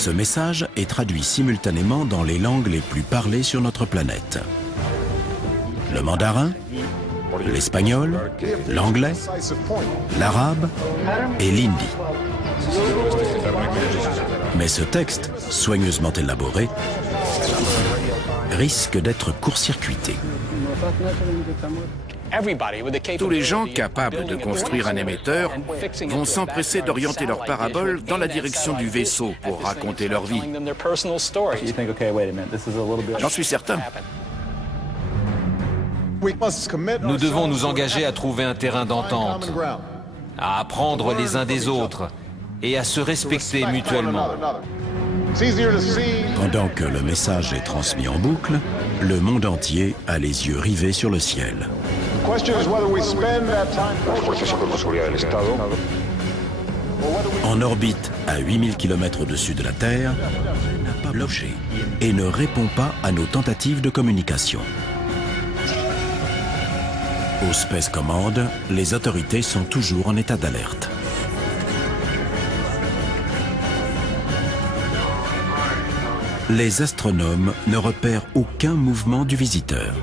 Ce message est traduit simultanément dans les langues les plus parlées sur notre planète. Le mandarin, l'espagnol, l'anglais, l'arabe et l'hindi. Mais ce texte, soigneusement élaboré, risque d'être court-circuité. Tous les gens capables de construire un émetteur vont s'empresser d'orienter leur parabole dans la direction du vaisseau pour raconter leur vie. J'en suis certain. Nous devons nous engager à trouver un terrain d'entente, à apprendre les uns des autres et à se respecter mutuellement. Pendant que le message est transmis en boucle, le monde entier a les yeux rivés sur le ciel. En orbite à 8000 km au-dessus de la Terre, n'a pas bloqué et ne répond pas à nos tentatives de communication. Au Space Command, les autorités sont toujours en état d'alerte. Les astronomes ne repèrent aucun mouvement du visiteur.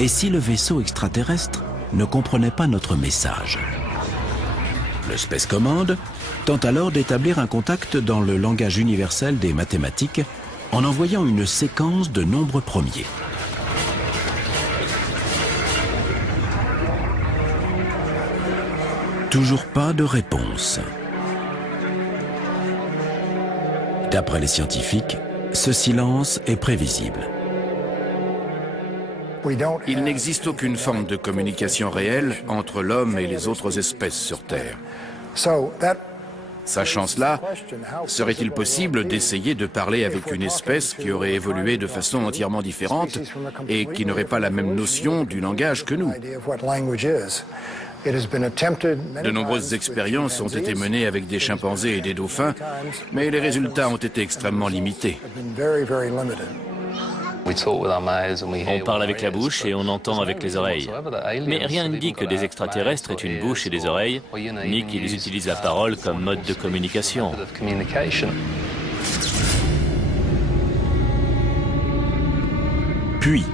Et si le vaisseau extraterrestre ne comprenait pas notre message? Le Space Command tente alors d'établir un contact dans le langage universel des mathématiques en envoyant une séquence de nombres premiers. Toujours pas de réponse. D'après les scientifiques, ce silence est prévisible. Il n'existe aucune forme de communication réelle entre l'homme et les autres espèces sur Terre. Sachant cela, serait-il possible d'essayer de parler avec une espèce qui aurait évolué de façon entièrement différente et qui n'aurait pas la même notion du langage que nous? De nombreuses expériences ont été menées avec des chimpanzés et des dauphins, mais les résultats ont été extrêmement limités. On parle avec la bouche et on entend avec les oreilles. Mais rien ne dit que des extraterrestres aient une bouche et des oreilles, ni qu'ils utilisent la parole comme mode de communication. Puis,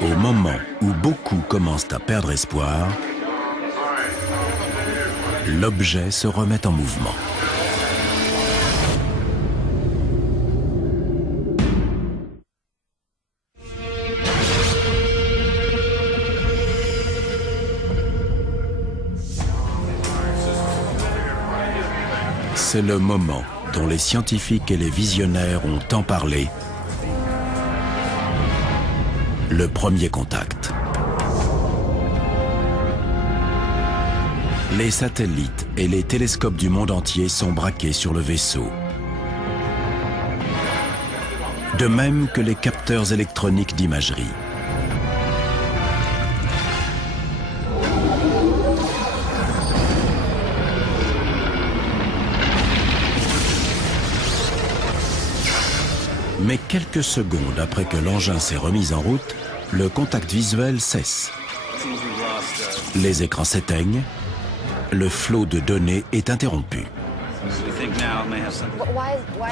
au moment où beaucoup commencent à perdre espoir, l'objet se remet en mouvement. C'est le moment dont les scientifiques et les visionnaires ont tant parlé. Le premier contact. Les satellites et les télescopes du monde entier sont braqués sur le vaisseau. De même que les capteurs électroniques d'imagerie. Mais quelques secondes après que l'engin s'est remis en route, le contact visuel cesse. Les écrans s'éteignent. Le flot de données est interrompu.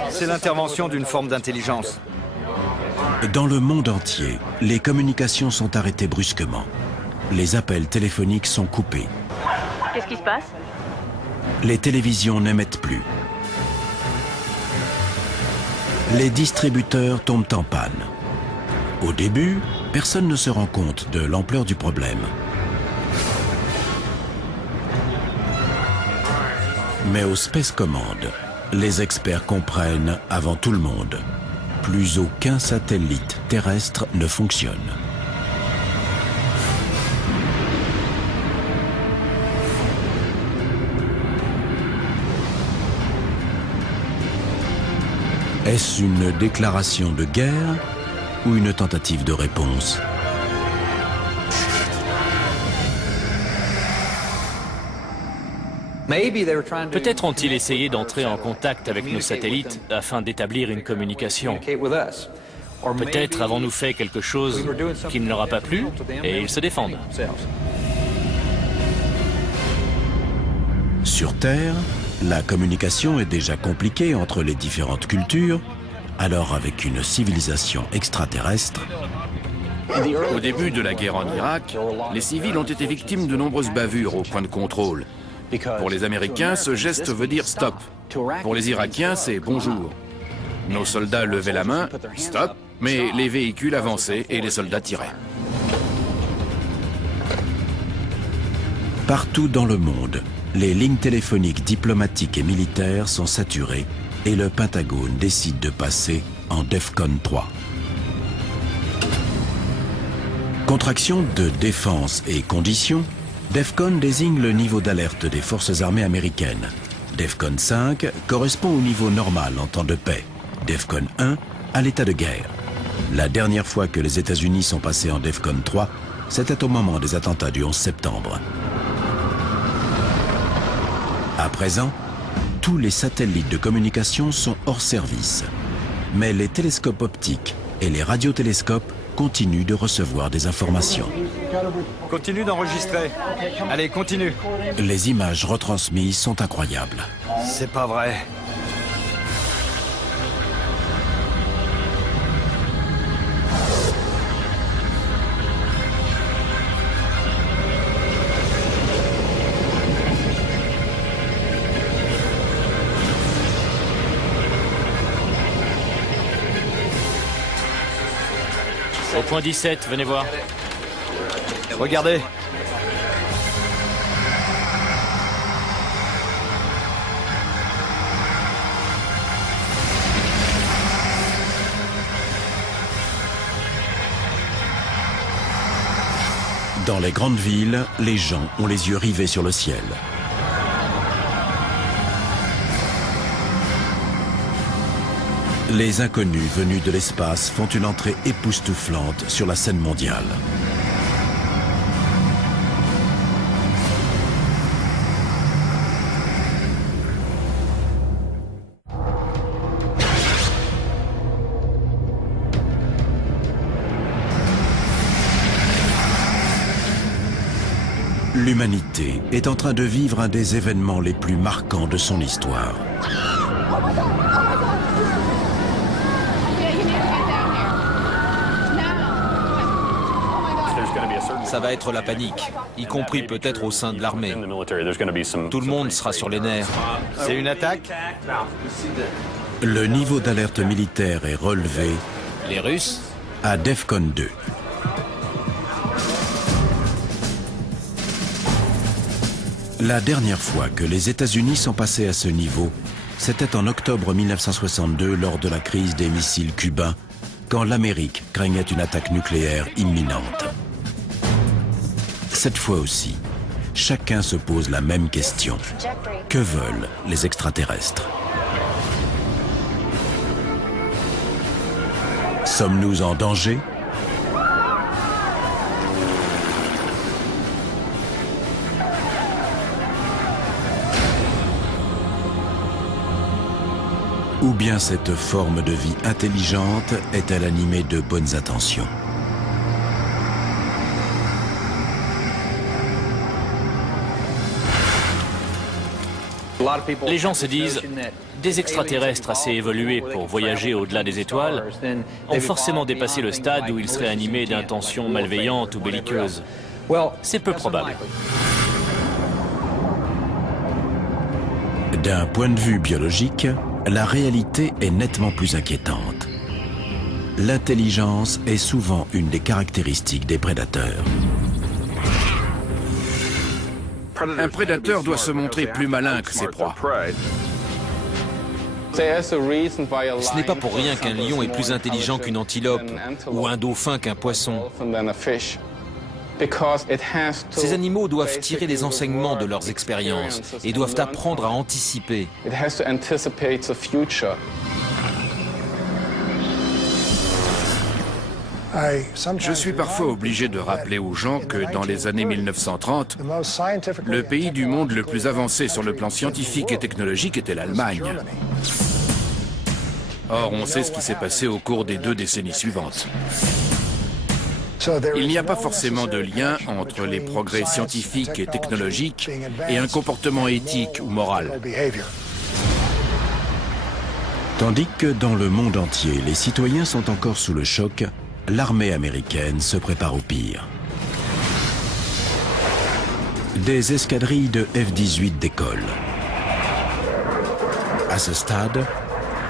C'est l'intervention d'une forme d'intelligence. Dans le monde entier, les communications sont arrêtées brusquement. Les appels téléphoniques sont coupés. Qu'est-ce qui se passe? Les télévisions n'émettent plus. Les distributeurs tombent en panne. Au début, personne ne se rend compte de l'ampleur du problème. Mais au Space Command, les experts comprennent avant tout le monde. Plus aucun satellite terrestre ne fonctionne. Est-ce une déclaration de guerre ou une tentative de réponse? Peut-être ont-ils essayé d'entrer en contact avec nos satellites afin d'établir une communication. Peut-être avons-nous fait quelque chose qui ne leur a pas plu et ils se défendent. Sur Terre, La communication est déjà compliquée entre les différentes cultures, alors avec une civilisation extraterrestre, Au début de la guerre en Irak, les civils ont été victimes de nombreuses bavures au point de contrôle. Pour les Américains, ce geste veut dire stop. Pour les Irakiens, c'est bonjour. Nos soldats levaient la main, stop, mais les véhicules avançaient et les soldats tiraient. partout dans le monde, les lignes téléphoniques diplomatiques et militaires sont saturées et le Pentagone décide de passer en DEFCON 3. Contraction de défense et conditions, DEFCON désigne le niveau d'alerte des forces armées américaines. DEFCON 5 correspond au niveau normal en temps de paix. DEFCON 1 à l'état de guerre. La dernière fois que les États-Unis sont passés en DEFCON 3, c'était au moment des attentats du 11 septembre. À présent, tous les satellites de communication sont hors service. Mais les télescopes optiques et les radiotélescopes continuent de recevoir des informations. Continue d'enregistrer. Allez, continue. Les images retransmises sont incroyables. C'est pas vrai. Au point 17, venez voir. Regardez. Dans les grandes villes, les gens ont les yeux rivés sur le ciel. Les inconnus venus de l'espace font une entrée époustouflante sur la scène mondiale. L'humanité est en train de vivre un des événements les plus marquants de son histoire. Ça va être la panique, y compris peut-être au sein de l'armée. Tout le monde sera sur les nerfs. C'est une attaque? Le niveau d'alerte militaire est relevé Les Russes? à DEFCON 2. La dernière fois que les États-Unis sont passés à ce niveau, c'était en octobre 1962 lors de la crise des missiles cubains, quand l'Amérique craignait une attaque nucléaire imminente. Cette fois aussi, chacun se pose la même question. Que veulent les extraterrestres? Sommes-nous en danger? Ou bien cette forme de vie intelligente est-elle animée de bonnes intentions? Les gens se disent, des extraterrestres assez évolués pour voyager au-delà des étoiles ont forcément dépassé le stade où ils seraient animés d'intentions malveillantes ou belliqueuses. C'est peu probable. D'un point de vue biologique, la réalité est nettement plus inquiétante. L'intelligence est souvent une des caractéristiques des prédateurs. Un prédateur doit se montrer plus malin que ses proies. Ce n'est pas pour rien qu'un lion est plus intelligent qu'une antilope ou un dauphin qu'un poisson. Ces animaux doivent tirer les enseignements de leurs expériences et doivent apprendre à anticiper. Je suis parfois obligé de rappeler aux gens que dans les années 1930, le pays du monde le plus avancé sur le plan scientifique et technologique était l'Allemagne. Or, on sait ce qui s'est passé au cours des 2 décennies suivantes. Il n'y a pas forcément de lien entre les progrès scientifiques et technologiques et un comportement éthique ou moral. Tandis que dans le monde entier, les citoyens sont encore sous le choc, l'armée américaine se prépare au pire. Des escadrilles de F-18 décollent. À ce stade,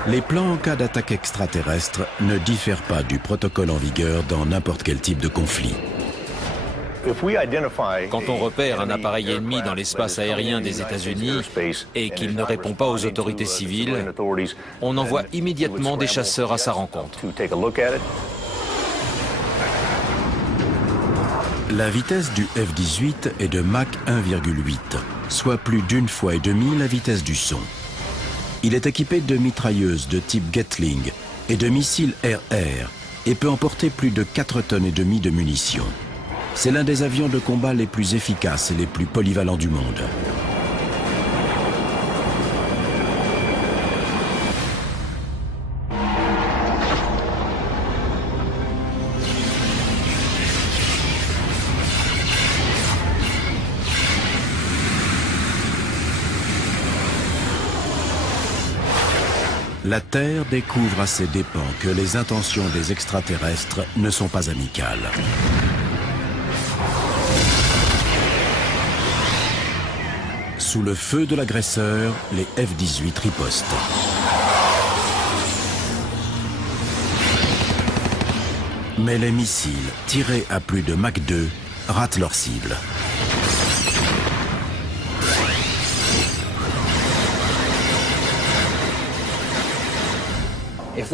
les plans en cas d'attaque extraterrestre ne diffèrent pas du protocole en vigueur dans n'importe quel type de conflit. Quand on repère un appareil ennemi dans l'espace aérien des États-Unis et qu'il ne répond pas aux autorités civiles, on envoie immédiatement des chasseurs à sa rencontre. La vitesse du F-18 est de Mach 1,8, soit plus d'une fois et demie la vitesse du son. Il est équipé de mitrailleuses de type Gatling et de missiles air-air et peut emporter plus de 4 tonnes et demie de munitions. C'est l'un des avions de combat les plus efficaces et les plus polyvalents du monde. La Terre découvre à ses dépens que les intentions des extraterrestres ne sont pas amicales. Sous le feu de l'agresseur, les F-18 ripostent. Mais les missiles, tirés à plus de Mach 2, ratent leur cible.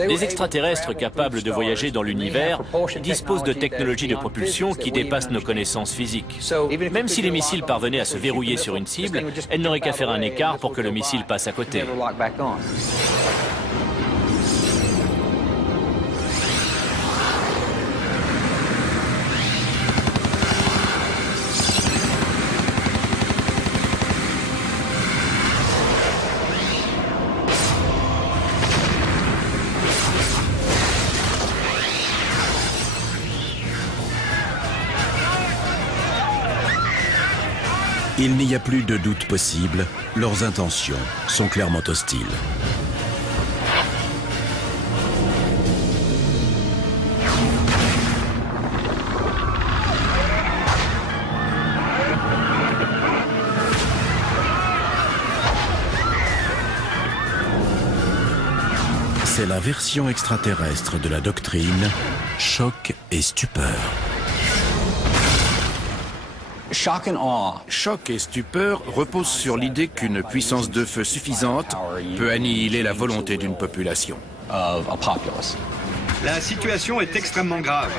Les extraterrestres capables de voyager dans l'univers disposent de technologies de propulsion qui dépassent nos connaissances physiques. Même si les missiles parvenaient à se verrouiller sur une cible, elles n'auraient qu'à faire un écart pour que le missile passe à côté. Il n'y a plus de doute possible, leurs intentions sont clairement hostiles. C'est la version extraterrestre de la doctrine choc et stupeur. Choc et stupeur reposent sur l'idée qu'une puissance de feu suffisante peut annihiler la volonté d'une population. La situation est extrêmement grave.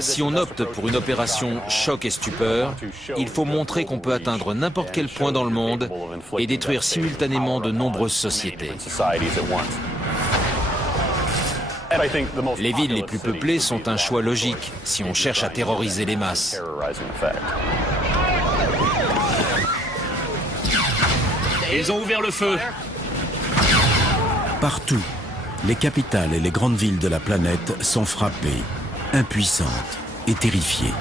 Si on opte pour une opération choc et stupeur, il faut montrer qu'on peut atteindre n'importe quel point dans le monde et détruire simultanément de nombreuses sociétés. Les villes les plus peuplées sont un choix logique si on cherche à terroriser les masses. Ils ont ouvert le feu. Partout, les capitales et les grandes villes de la planète sont frappées, impuissantes et terrifiées.